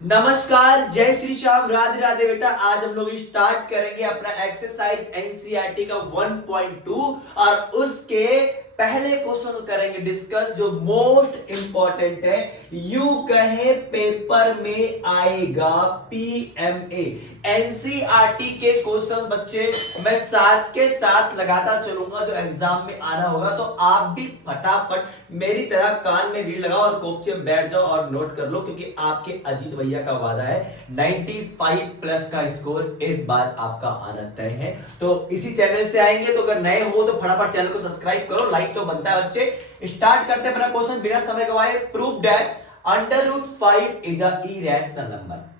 नमस्कार, जय श्री श्याम, राधे राधे बेटा। आज हम लोग स्टार्ट करेंगे अपना एक्सरसाइज एनसीईआरटी का 1.2 और उसके पहले क्वेश्चन करेंगे डिस्कस जो मोस्ट इंपॉर्टेंट है। यू कहे पेपर में आएगा पीएमए। एनसीईआरटी के क्वेश्चन बच्चे मैं साथ के साथ लगाता चलूंगा जो एग्जाम में आना होगा, तो आप भी फटाफट मेरी तरह कान में रील लगाओ और कोपचे में बैठ जाओ और नोट कर लो, क्योंकि आपके अजीत भैया का वादा है 95 प्लस का स्कोर इस बार आपका आना तय है। तो इसी चैनल से आएंगे, तो अगर नए हो तो फटाफट चैनल को सब्सक्राइब करो, लाइक तो बनता है बच्चे। स्टार्ट करते हैं अपना क्वेश्चन बिना समय गवाए। Prove that √5 is a irrational number.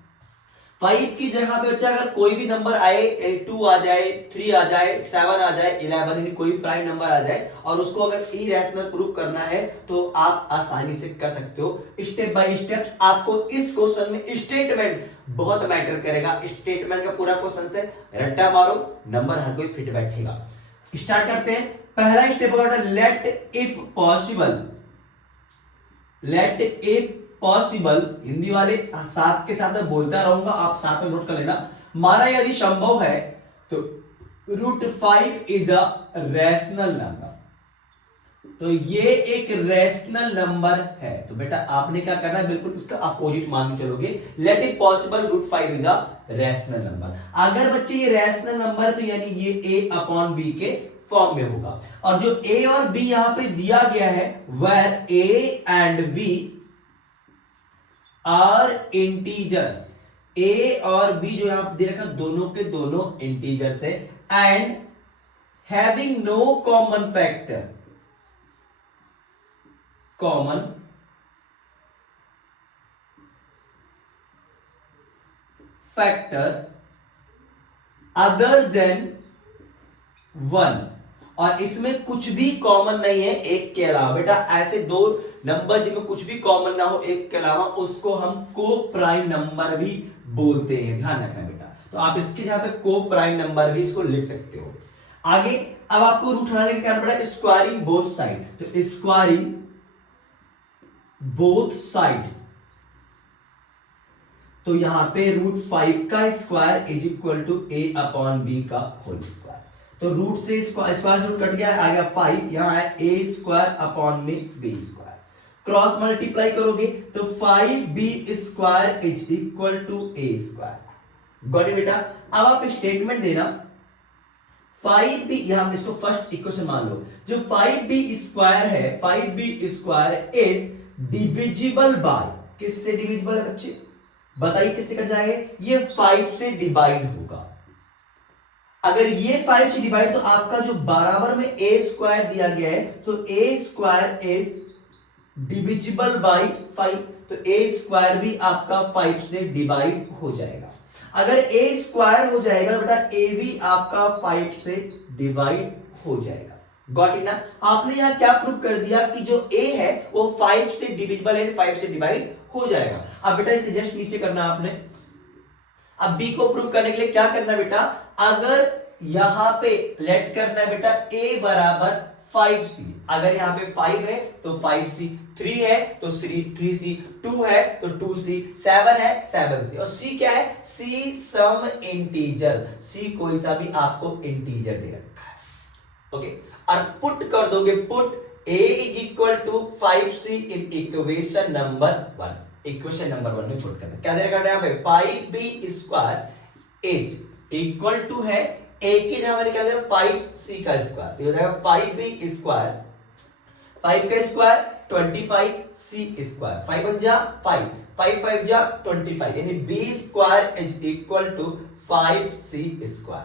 5 की जगह पे बच्चा अगर कोई भी नंबर आए, 2 आ जाए, 3 आ जाए, 7 आ जाए, 11 यानी कोई प्राइम नंबर आ जाए और उसको अगर इरेशनल प्रूव करना है तो आप आसानी से कर सकते हो। स्टेप बाय स्टेप आपको इस क्वेश्चन में स्टेटमेंट बहुत मैटर करेगा। स्टेटमेंट का पूरा क्वेश्चन से रट्टा मारो, नंबर हर कोई फिट बैठेगा। स्टार्ट करते हैं। पहला स्टेप होगा let if possible. Let if possible, Hindi वाले साथ के साथ मैं बोलता रहूंगा, आप साथ में नोट कर लेना। माना यदि संभव है तो √5 इज अ रैशनल नंबर। तो ये एक रैशनल नंबर है, तो बेटा आपने क्या करना है, बिल्कुल इसका अपोजिट मान के चलोगे। Let it possible √5 is a rational number. अगर बच्चे ये रैशनल नंबर है तो यानी ये a/b के फॉर्म में होगा। और जो a और b यहां पे दिया गया है where a and b are integers. a और b जो यहां पे दे रखा दोनों के दोनों इंटीजर्स है and having no common factor. Common factor other than 1। और इसमें कुछ भी कॉमन नहीं है एक के अलावा। बेटा ऐसे दो नंबर जिनमें कुछ भी कॉमन ना हो एक के अलावा, उसको हम को प्राइम नंबर भी बोलते हैं, ध्यान रखना बेटा। तो आप इसके जहां पे को प्राइम नंबर भी इसको लिख सकते हो। आगे अब आपको रूट हटाने का क्या पड़ा, स्क्वायरिंग बोथ साइड। तो स्क्वायरिंग बोथ साइड, तो यहां पे √5 का square is equal to a/b का होल स्क्वायर। तो रूट से स्क्वायर से रूट कट गया, आ गया 5, यहां है a² क्रॉस मल्टीप्लाई करोगे तो 5b² is equal to a²। Got it बेटा। अब आप स्टेटमेंट देना 5b, यहां इसको फर्स्ट इक्वेशन मान लो। जो 5b² है, 5b² इज डिविजिबल बाय, किससे डिविजिबल है बच्चे बताइए, किससे कट जाएगा, ये 5 से डिवाइड होगा। अगर ये 5 से डिवाइड तो आपका जो बराबर में a² दिया गया है, तो a² इज डिविजिबल बाय 5, तो a² भी आपका 5 से डिवाइड हो जाएगा। अगर a² हो जाएगा बेटा, a भी आपका 5 से डिवाइड हो जाएगा। गॉट इट ना। आपने यहां क्या प्रूव कर दिया कि जो a है वो 5 से डिविजिबल है, 5 से डिवाइड हो जाएगा। अब बेटा इसे जस्ट नीचे करना आपने। अब b को प्रूव करने के लिए क्या करना है बेटा, अगर यहां पे लेट करना है बेटा a बराबर 5c। अगर यहां पे 5 है तो 5c, 3 है तो 3c, 2 है तो 2c, 7 है 7c, और c क्या है, c सम इंटीजर। c कोई सा भी आपको इंटीजर दे रखा है। ओके, और पुट कर दोगे, put a is equal to 5c in equation number 1। Equation number 1 में पुट करना, क्या दे रखा है यहां पे, 5b² इज इक्वल टू है a की जगह मैंने क्या दिया 5c का स्क्वायर, तो हो जाएगा 5b², 5 का स्क्वायर 25c², 5 बन जा 5, 5 5 जा 25, यानी b² is equal to 5c²।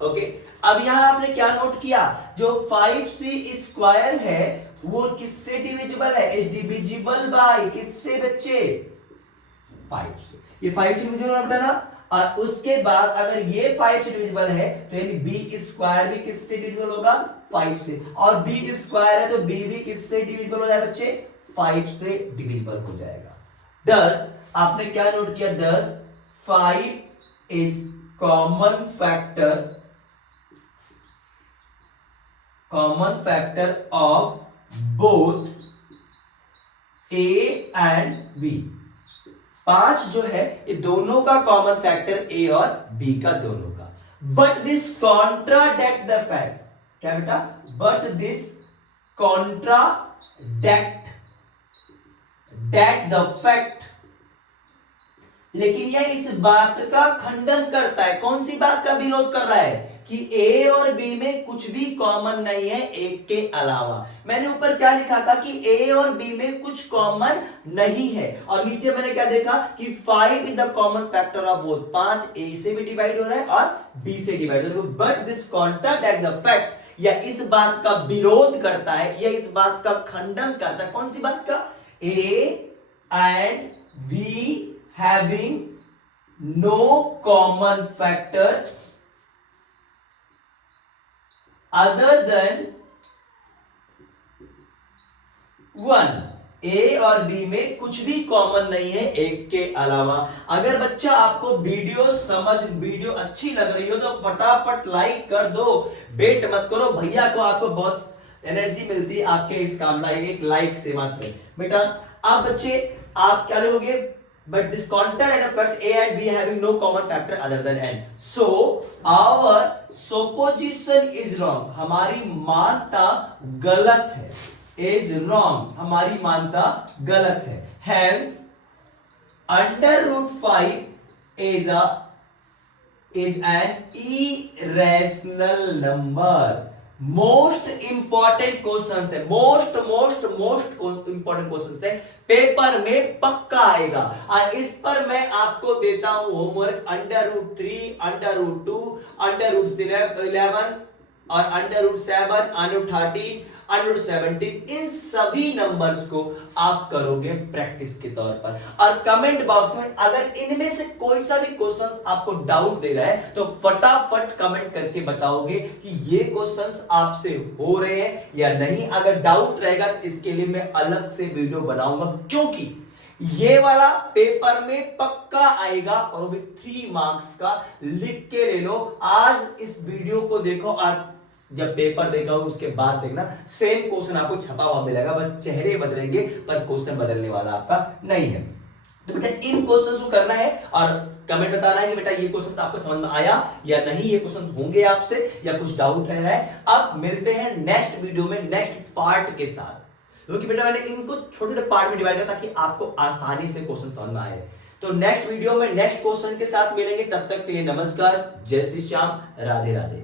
Okay, अब यहां आपने क्या नोट किया, जो 5c² है वो किससे डिविजिबल है, इज डिविजिबल बाय किससे बच्चे, 5 से। ये 5 से डिविजिबल होता है ना। और उसके बाद अगर ये 5 से डिविजिबल है तो यानी b² भी किससे डिविजिबल होगा, 5 से। और b² है तो b भी किससे डिविजिबल हो जाएगा बच्चे, 5 से डिविजिबल हो जाएगा। 10 आपने क्या नोट किया, 10 5 is common factor of both a and b। 5 जो है ये दोनों का कॉमन फैक्टर ए और बी का दोनों का, बट दिस कॉन्ट्राडेक्ट द फैक्ट, क्या बेटा, बट दिस कॉन्ट्राडेक्ट द फैक्ट, लेकिन यह इस बात का खंडन करता है, कौन सी बात का विरोध कर रहा है, कि ए और बी में कुछ भी कॉमन नहीं है एक के अलावा। मैंने ऊपर क्या लिखा था कि ए और बी में कुछ कॉमन नहीं है, और नीचे मैंने क्या देखा कि 5 is the common factor of both, 5 ए से भी डिवाइड हो रहा है और बी से डिवाइड हो रहा है, but this contradict the fact, यह इस बात का विरोध करता है, यह इस बात का खंडन करता है, कौन सी बात का, a and b having no common factor other than 1, a और बी में कुछ भी कॉमन नहीं है एक के अलावा। अगर बच्चा आपको वीडियो अच्छी लग रही हो तो फटाफट लाइक कर दो, वेट मत करो, भैया को आपको बहुत एनर्जी मिलती है आपके इस काम एक लाइक से मात्र। बेटा आप बच्चे आप क्या लोगे, but this contradict the fact A and B having no common factor other than n, so our supposition is wrong, हमारी मानता गलत है, is wrong, हमारी मानता गलत है, hence under root 5 is an irrational number। Most important question है, most important question है, पेपर में पक्का आएगा, और इस पर मैं आपको देता हूं होमवर्क, √3, √2, √11 और √7, √13, √17, इन सभी नंबर्स को आप करोगे प्रैक्टिस के तौर पर, और कमेंट बॉक्स में अगर इनमें से कोई सा भी क्वेश्चंस आपको डाउट दे रहा है तो फटाफट कमेंट करके बताओगे कि ये क्वेश्चंस आपसे हो रहे हैं या नहीं। अगर डाउट रहेगा तो इसके लिए मैं अलग से वीडियो बनाऊंगा, क्योंकि ये वाला पेपर में पक्का आएगा, और वो भी 3 मार्क्स का, लिख के ले लो। आज इस वीडियो को देखो और जब पेपर देखा उसके बाद देखना, सेम क्वेश्चन आपको छपा हुआ मिलेगा, बस चेहरे बदलेंगे पर क्वेश्चन बदलने वाला आपका नहीं है। तो बेटा इन क्वेश्चंस को करना है और कमेंट बताना है कि बेटा ये क्वेश्चन आपको समझ में आया या नहीं, ये क्वेश्चन होंगे आपसे या कुछ डाउट रह रहा है। अब मिलते हैं नेक्स्ट वीडियो में नेक्स्ट पार्ट के साथ, क्योंकि बेटा मैंने इनको छोटे छोटे पार्ट में डिवाइड किया ताकि आपको आसानी से क्वेश्चन समझ में आए। तो नेक्स्ट वीडियो में नेक्स्ट क्वेश्चन के साथ मिलेंगे, तब तक के लिए नमस्कार, जय श्री श्याम, राधे राधे।